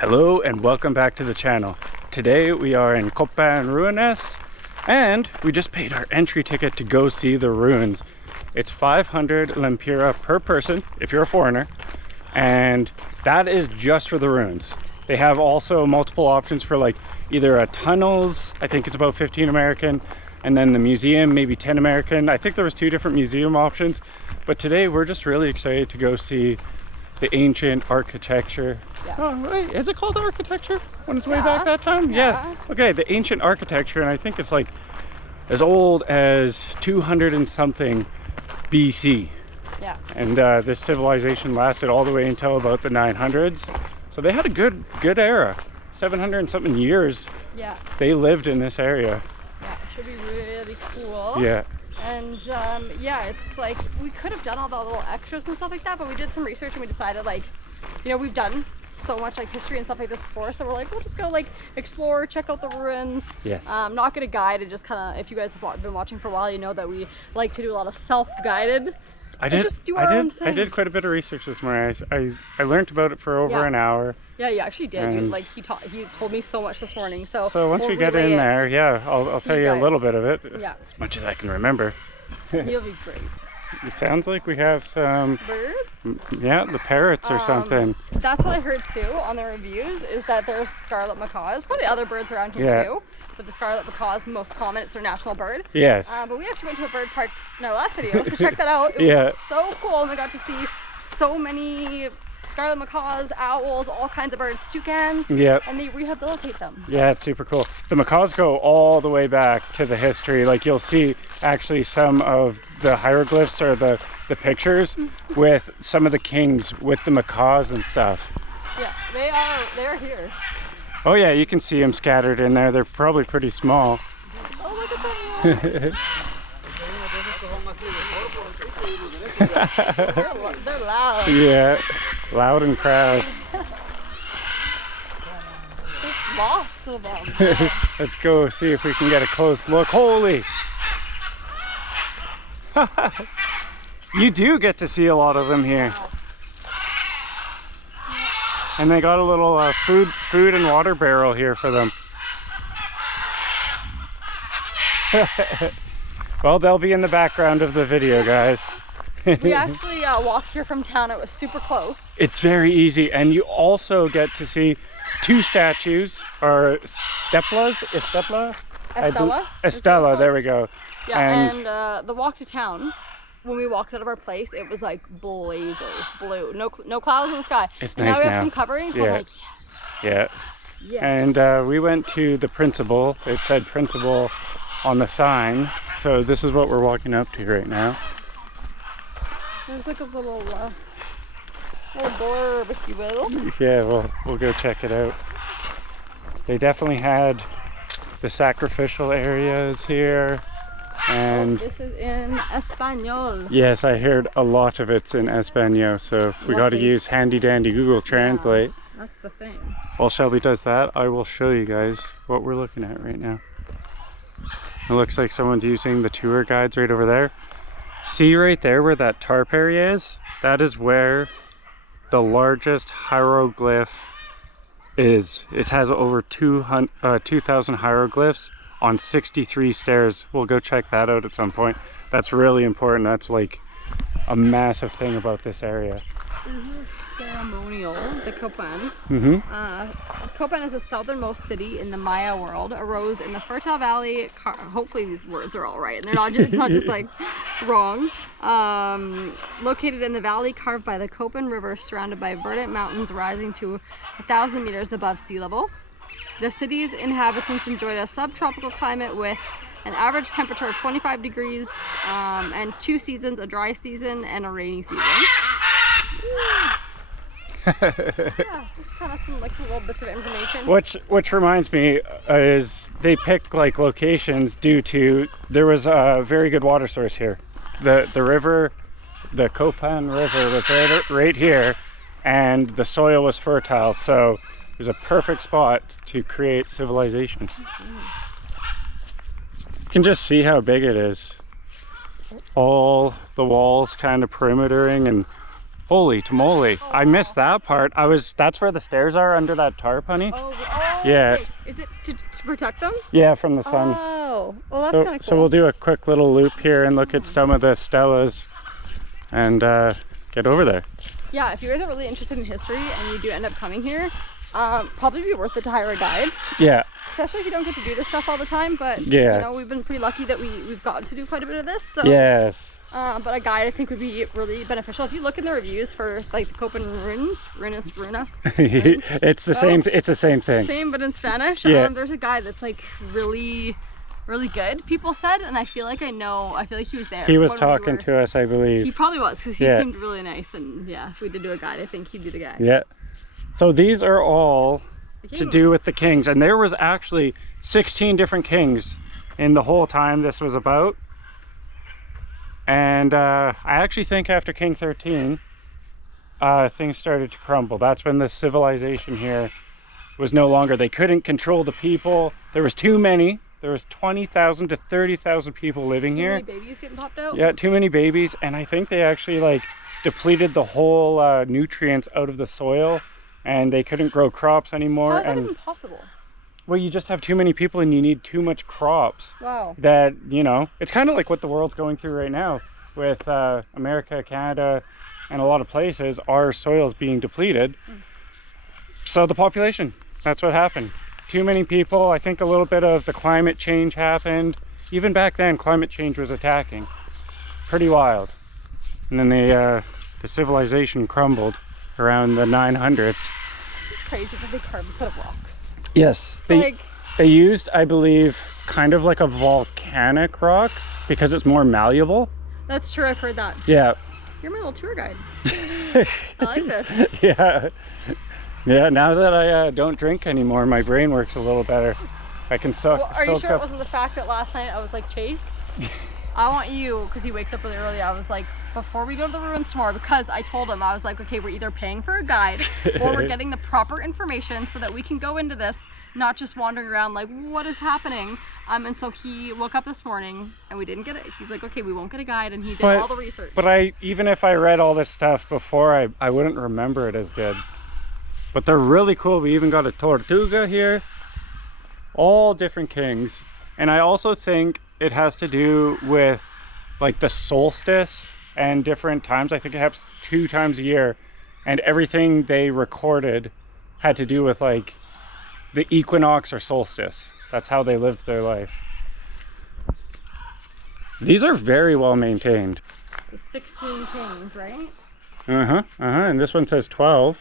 Hello and welcome back to the channel. Today we are in Copan Ruines and we just paid our entry ticket to go see the ruins. It's 500 lempira per person if you're a foreigner, and that is just for the ruins. They have also multiple options for like either a tunnels, I think it's about 15 American, and then the museum maybe 10 American. I think there was two different museum options, but today we're just really excited to go see the ancient architecture. Yeah. Oh, wait, is it called architecture when it's way back that time? Yeah. Okay, the ancient architecture, and I think it's like as old as 200 and something BC. Yeah. And this civilization lasted all the way until about the 900s. So they had a good era. 700 and something years. Yeah. They lived in this area. Yeah, it should be really cool. Yeah. And yeah, it's like we could have done all the little extras and stuff like that, but we did some research and we decided, like, you know, we've done so much like history and stuff like this before, so we're like, we'll just go like explore, check out the ruins. Yes. Not get a guide, and just kind of, if you guys have been watching for a while, you know that we like to do a lot of self-guided. I did quite a bit of research this morning. I learned about it for over an hour. Yeah, you actually did. He told me so much this morning. So once we get in there, yeah, I'll tell you a little bit of it. Yeah. As much as I can remember. You'll be great. It sounds like we have some birds. Yeah, the parrots or something. That's what I heard too on the reviews, is that there's scarlet macaws. Probably other birds around here too. But the scarlet macaw is most common. It's their national bird. Yes. But we actually went to a bird park in our last video, so check that out. It was so cool, and we got to see so many scarlet macaws, owls, all kinds of birds, toucans. Yep. And they rehabilitate them. Yeah, it's super cool. The macaws go all the way back to the history. Like, you'll see actually some of the hieroglyphs or the pictures with some of the kings with the macaws and stuff. Yeah, they are here. Oh yeah, you can see them scattered in there. They're probably pretty small. Oh, look at that. They're loud. Yeah, loud and proud. There's lots of them. Let's go see if we can get a close look. Holy! You do get to see a lot of them here. And they got a little food and water barrel here for them. Well, they'll be in the background of the video, guys. We actually walked here from town. It was super close. It's very easy, and you also get to see two statues, or Estella, there we go. Yeah, and the walk to town, when we walked out of our place, it was like blazers, blue, no clouds in the sky. It's and nice now we have some covering, so I'm like, yes. Yeah. And we went to the principal. It said principal on the sign, so this is what we're walking up to right now. There's like a little blurb, if you will. Yeah, we'll go check it out. They definitely had the sacrificial areas here. And this is in Espanol. Yes, I heard a lot of it's in Espanol, so we got to use handy dandy Google Translate. Yeah, that's the thing. While Shelby does that, I will show you guys what we're looking at right now. It looks like someone's using the tour guides right over there. See right there where that tarp area is? That is where the largest hieroglyph is. It has over 2,000 hieroglyphs on 63 stairs. We'll go check that out at some point. That's really important. That's like a massive thing about this area. This is ceremonial, the Copan. Copan is the southernmost city in the Maya world. Arose in the fertile valley. Hopefully these words are all right, and they're not just, it's not just like wrong. Located in the valley carved by the Copan River, surrounded by verdant mountains rising to 1,000 meters above sea level. The city's inhabitants enjoyed a subtropical climate with an average temperature of 25 degrees and 2 seasons, a dry season and a rainy season. Yeah, just kind of some like little bits of information. Which reminds me is they picked like locations due to there was a very good water source here. The river, the Copan River was right here, and the soil was fertile, so it was a perfect spot to create civilization. You can just see how big it is. All the walls kind of perimetering and Holy tamale. I missed that part. That's where the stairs are under that tarp, honey. Oh, Yeah. wait, is it to protect them? Yeah, from the sun. Oh, well, that's kind of cool. So we'll do a quick little loop here and look at some of the stelas and get over there. Yeah, if you guys are really interested in history and you do end up coming here, probably be worth it to hire a guide. Yeah. Especially if you don't get to do this stuff all the time, but Yeah. you know, we've been pretty lucky that we've gotten to do quite a bit of this. So Yes. but a guide I think would be really beneficial. If you look in the reviews for like the Copan ruins, It's the same. It's the same thing. same but in Spanish. Yeah. There's a guy that's like really good, people said, and I feel like he was there. He was when we talking were- to us, I believe. He probably was, because he Yeah. seemed really nice, and yeah, if we did do a guide, I think he'd be the guy. Yeah. So these are all The to king. do with the kings, and there was actually 16 different kings in the whole time this was about. And I actually think after King 13, things started to crumble. That's when the civilization here was no longer, they couldn't control the people. There was too many. There was 20,000 to 30,000 people living Too here. many babies getting popped out? Yeah, too many babies, and I think they actually like depleted the whole nutrients out of the soil, and they couldn't grow crops anymore. How is that And even possible? well, you just have too many people and you need too much crops. Wow. That, you know, it's kind of like what the world's going through right now with America, Canada, and a lot of places. Our soil's being depleted. So the population, that's what happened. Too many people. I think a little bit of the climate change happened. Even back then, climate change was attacking. Pretty wild. And then the civilization crumbled around the 900s. It's crazy that they carved this out of rock. Yes. Like, They used, I believe, kind of like a volcanic rock because it's more malleable. that's true, I've heard that. Yeah. You're my little tour guide. I like this. Yeah. Yeah, now that I don't drink anymore, my brain works a little better. I can soak, Well, are you soak sure it up. wasn't the fact that last night I was like, Chase, I want you, because he wakes up really early, I was like, before we go to the ruins tomorrow, because I told him, I was like, okay, we're either paying for a guide or we're getting the proper information so that we can go into this, not just wandering around like, what is happening? And so he woke up this morning and we didn't get it. He's like, okay, we won't get a guide, and he did all the research. But even if I read all this stuff before, I wouldn't remember it as good. But they're really cool. We even got a Tortuga here. All different kings. And I also think it has to do with like the solstice and different times. I think it happens 2 times a year. And everything they recorded had to do with like the equinox or solstice. That's how they lived their life. These are very well maintained. There's 16 kings, right? And this one says 12.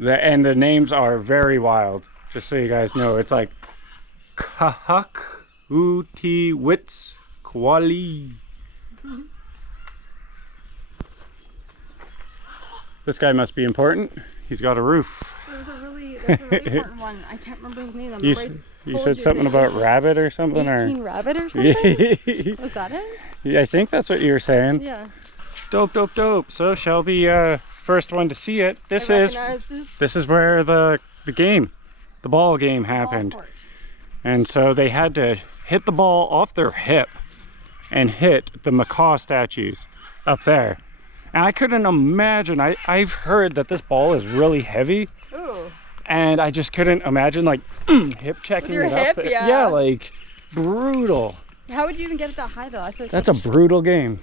And the names are very wild, just so you guys know. It's like Kahak Uti Wits Kwali. This guy must be important. He's got a roof. There's a really important one. I can't remember his name. You said something about rabbit or something? 18 rabbit or something? Was that it? Yeah, I think that's what you were saying. Yeah. Dope, dope, dope. So Shelby, first one to see it. This is where the ball game happened. And so they had to hit the ball off their hip and hit the macaw statues up there. And I couldn't imagine, I've heard that this ball is really heavy. Ooh. And I just couldn't imagine like hip checking With your it up hip, there. yeah. Yeah, like brutal. How would you even get it that high though? I feel like That's a brutal game.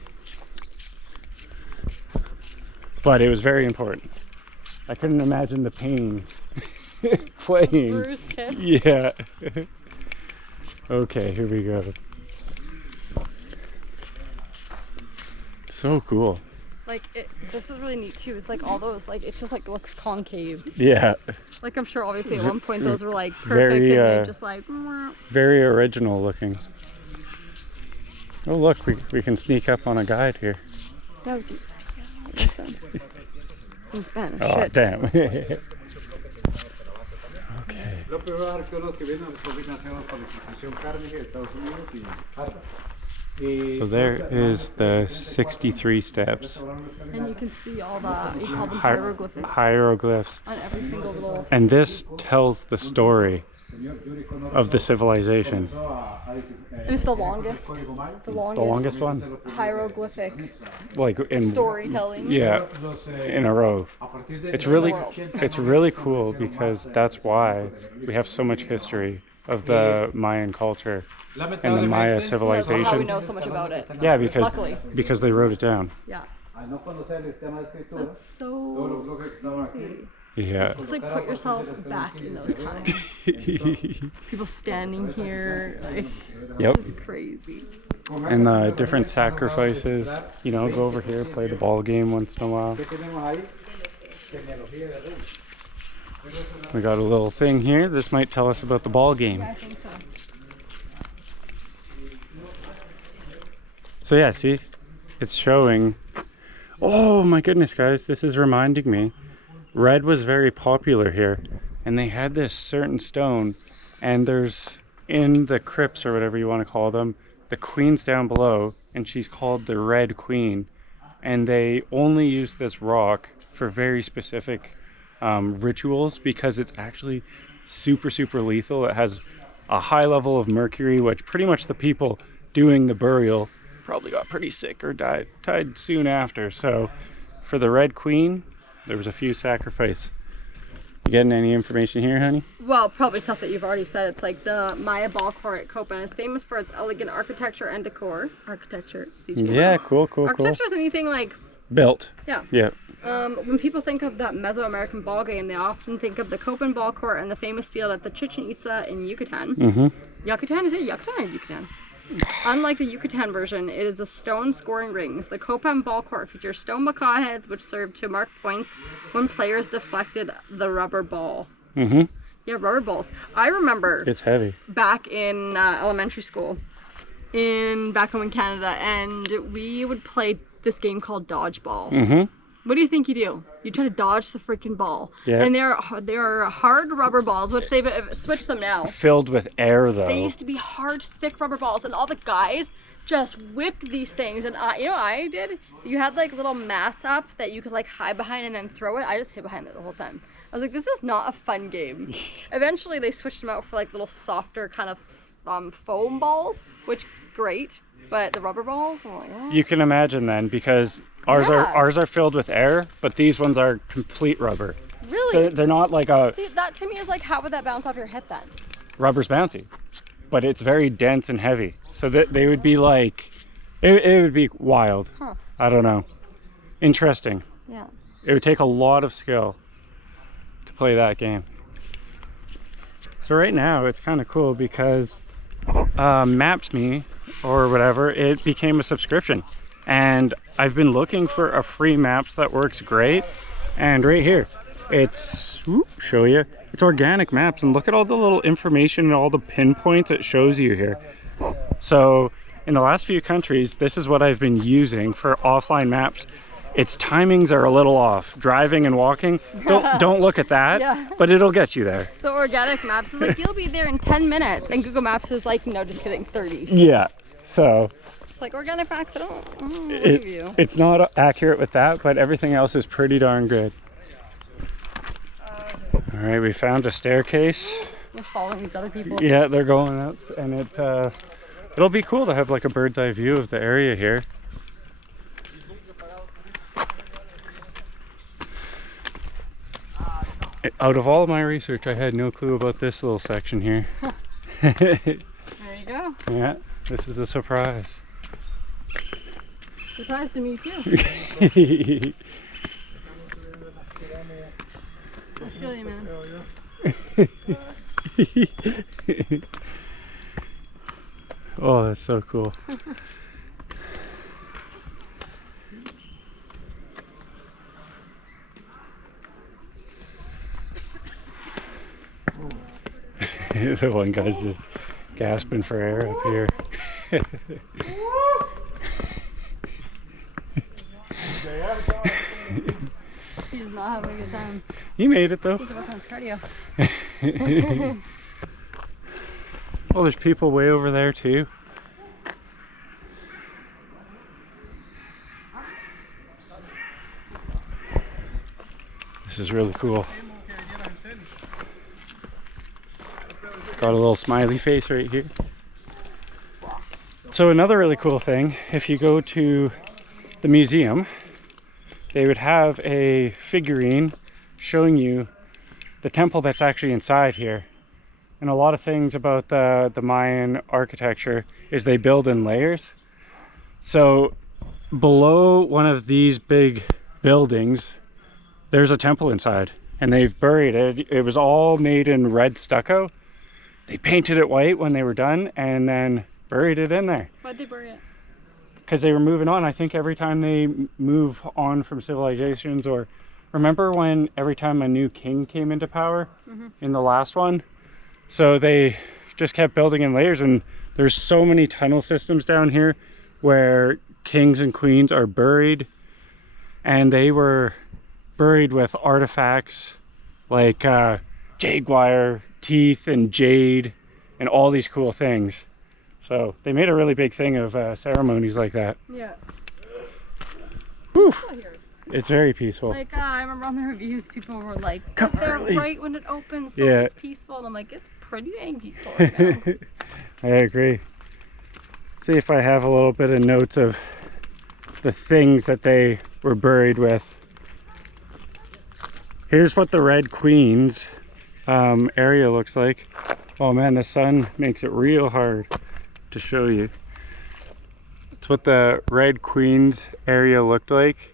But it was very important. I couldn't imagine the pain playing. bruised hip. Yeah. Okay, here we go. So cool. Like this is really neat too. It's like all those it's just like looks concave. Yeah. Like I'm sure obviously at one point those were like perfect Very, and they're just like very original looking. Oh look, we can sneak up on a guide here. that would just listen. In Spanish. Oh Shit. damn. Okay. Los primeros arqueólogos que vienen a la combinación de palificación cárnica de Estados Unidos y Harvard. So there is the 63 steps. And you can see all the you call them hieroglyphics Hieroglyphs. on every single little. And this tells the story of the civilization. And it's the longest Longest one? hieroglyphic Like in storytelling. yeah, in a row. It's really cool because that's why we have so much history of the Mayan culture and the Maya That's how we civilization. know so much about it. Yeah, because Luckily. they wrote it down. Yeah. That's That's so crazy. Yeah. Just like put yourself back in those times. People standing here, like, Yep. it's crazy. And the different sacrifices, you know, go over here, play the ball game once in a while. We got a little thing here. This might tell us about the ball game. Yeah, I think so. So yeah, see, it's showing. Oh my goodness, guys, this is reminding me. Red was very popular here, and they had this certain stone, and there's in the crypts or whatever you want to call them, the queen's down below, and she's called the Red Queen, and they only use this rock for very specific rituals because it's actually super lethal. It has a high level of mercury, which pretty much the people doing the burial probably got pretty sick or died soon after. So for the Red Queen, there was a few sacrifices. You getting any information here, honey? Well, probably stuff that you've already said. It's like the Maya ball court at Copan is famous for its elegant architecture and decor. Architecture. Yeah, cool. Architecture is anything like, Built. yeah. Yeah. When people think of that Mesoamerican ball game, they often think of the Copan ball court and the famous field at the Chichen Itza in Yucatan. Mm-hmm. Yucatan? Is it Yucatan or Yucatan? Unlike the Yucatan version, it is a stone scoring rings. The Copan ball court features stone macaw heads which serve to mark points when players deflected the rubber ball. Mm-hmm. Yeah, rubber balls. I remember It's heavy. back in elementary school, back home in Canada, and we would play this game called dodgeball. Mm-hmm. What do you think you do? You try to dodge the freaking ball. Yeah. And they're hard rubber balls, which they've switched them now. Filled with air, though. They used to be hard, thick rubber balls, and all the guys just whipped these things. And you know what I did? You had like little mats up that you could like hide behind and then throw it. I just hid behind it the whole time. I was like, this is not a fun game. Eventually, they switched them out for like little softer kind of foam balls, which great. But the rubber balls, I'm like, oh. You can imagine then, because ours are filled with air, but these ones are complete rubber. Really? They're not like a See, that to me is like, how would that bounce off your head then? rubber's bouncy, but it's very dense and heavy. So that they would be like, it would be wild. Huh. I don't know. Interesting. Yeah. It would take a lot of skill to play that game. So right now it's kind of cool because Maps.me or whatever, it became a subscription, and I've been looking for a free maps that works great, and right here it's show you, it's organic maps, and look at all the little information and all the pinpoints it shows you here. So in the last few countries, this is what I've been using for offline maps. Its timings are a little off. Driving and walking, don't look at that, Yeah. but it'll get you there. The organic maps is like, you'll be there in 10 minutes, and Google Maps is like, no, just kidding, 30. Yeah, so It's like organic maps, I don't believe you. it's not accurate with that, but everything else is pretty darn good. All right, we found a staircase. We're following these other people. Yeah, they're going up, and it'll be cool to have like a bird's eye view of the area here. Out of all of my research, I had no clue about this little section here. There you go. Yeah, this is a surprise. Surprised to meet you. I feel you, man. Oh, that's so cool. The one guy's just gasping for air up here. He's not having a good time. He made it though. He's working on his cardio. Oh, there's people way over there too. This is really cool. Got a little smiley face right here. So another really cool thing, if you go to the museum, they would have a figurine showing you the temple that's actually inside here. And a lot of things about the Mayan architecture is they build in layers. So below one of these big buildings, there's a temple inside, and they've buried it. It was all made in red stucco. They painted it white when they were done and then buried it in there. Why'd they bury it? Because they were moving on. I think every time they move on from civilizations, or remember when every time a new king came into power in the last one? So they just kept building in layers, and there's so many tunnel systems down here where kings and queens are buried, and they were buried with artifacts like jaguar teeth and jade and all these cool things. So they made a really big thing of ceremonies like that. Yeah. Whew. It's very peaceful. Like I remember on the reviews, people were like, Come "They're early." right when it opens, so Yeah. it's peaceful." And I'm like, "It's pretty dang peaceful right now." I agree. See if I have a little bit of notes of the things that they were buried with. Here's what the Red Queen's area looks like. Oh man, the sun makes it real hard to show you. It's what the Red Queen's area looked like.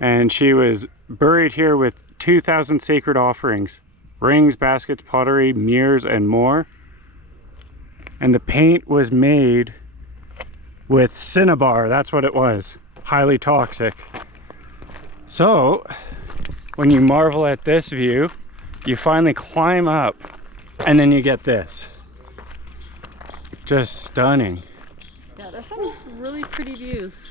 And she was buried here with 2,000 sacred offerings, rings, baskets, pottery, mirrors, and more. And the paint was made with cinnabar. That's what it was. Highly toxic. So when you marvel at this view, you finally climb up, and then you get this. Just stunning. Yeah, there's some really pretty views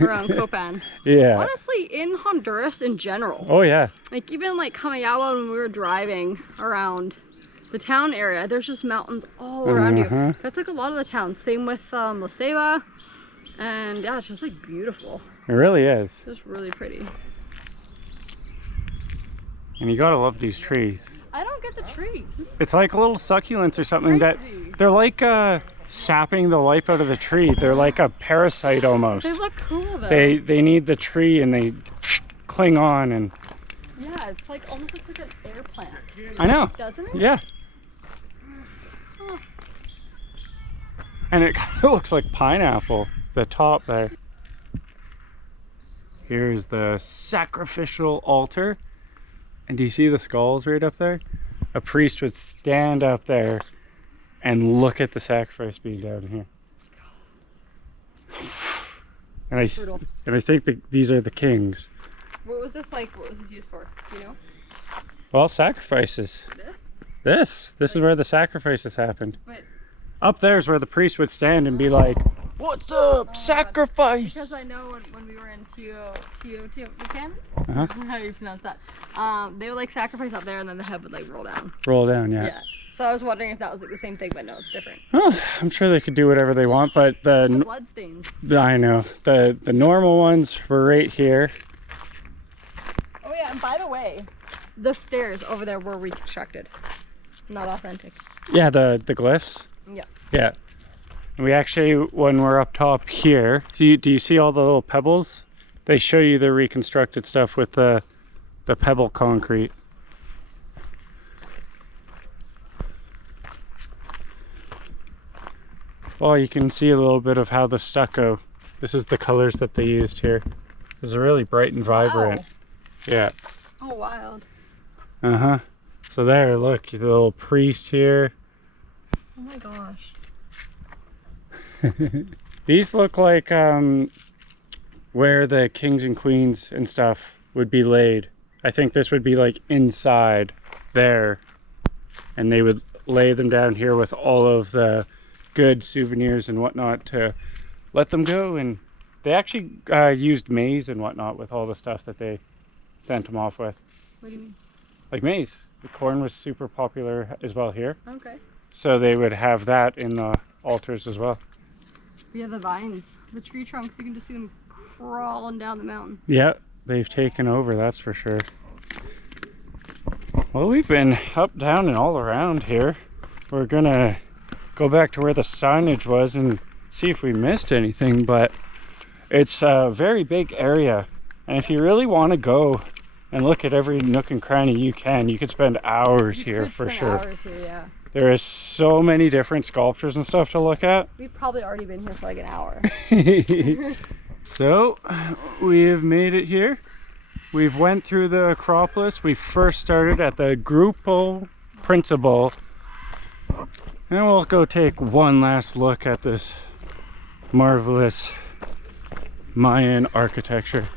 around Copan. Yeah. Honestly, in Honduras in general. Oh yeah. Like even like Kamayawa, when we were driving around the town area, there's just mountains all around you. That's like a lot of the towns. Same with La Ceiba. And yeah, it's just like beautiful. It really is. It's just really pretty. And you gotta love these trees. I don't get the trees. It's like little succulents or something that Crazy. they're like sapping the life out of the tree. They're like a parasite almost. They look cool though. They need the tree and they cling on, and Yeah, it's like almost looks like an air plant. I know. Doesn't it? Yeah. Oh. And it kind of looks like pineapple, the top there. Here's the sacrificial altar. And do you see the skulls right up there? A priest would stand up there and look at the sacrifice being down here. And I think that these are the kings. What was this like? What was this used for? Do you know? Well, sacrifices. This? This is where the sacrifices happened. But Up there is where the priest would stand and be like, "What's up? Sacrifice!" because I know when we were in Teotihuacan, Uh-huh. how do you pronounce that? They would like sacrifice up there, and then the head would like roll down. Roll down, yeah. Yeah. So I was wondering if that was like the same thing, but no, it's different. Oh, I'm sure they could do whatever they want, but The blood stains. I know the normal ones were right here. Oh yeah, and by the way, the stairs over there were reconstructed, not authentic. Yeah, the glyphs. Yeah. Yeah. And we actually, when we're up top here, do you see all the little pebbles? They show you the reconstructed stuff with the pebble concrete. Oh, you can see a little bit of how the stucco, this is the colors that they used here. It's really bright and vibrant. Wow. Yeah. Oh, wild. Uh-huh. So there, look, the little priest here. Oh my gosh. These look like where the kings and queens and stuff would be laid. I think this would be like inside there, and they would lay them down here with all of the good souvenirs and whatnot to let them go. And they actually used maize and whatnot with all the stuff that they sent them off with. What do you mean? Like maize. The corn was super popular as well here, Okay. so they would have that in the altars as well. Yeah, the vines, the tree trunks, you can just see them crawling down the mountain. Yeah, they've taken over, that's for sure. Well, we've been up, down, and all around here. we're gonna go back to where the signage was and see if we missed anything, but it's a very big area, and if you really want to go and look at every nook and cranny you could spend hours here for sure. Hours here, yeah. There is so many different sculptures and stuff to look at. We've probably already been here for like an hour. So we have made it here. We've went through the Acropolis. We first started at the Grupo Principal, and we'll go take one last look at this marvelous Mayan architecture.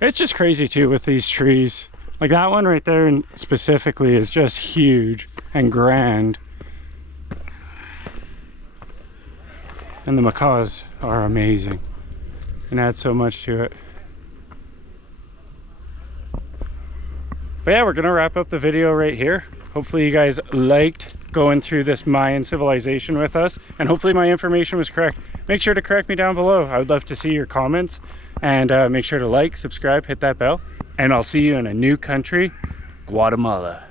It's just crazy too with these trees. Like that one right there specifically is just huge and grand. And the macaws are amazing and add so much to it. But yeah, we're gonna wrap up the video right here. Hopefully you guys liked going through this Mayan civilization with us, and hopefully my information was correct. Make sure to correct me down below. I would love to see your comments, and make sure to like, subscribe, hit that bell, and I'll see you in a new country, Guatemala.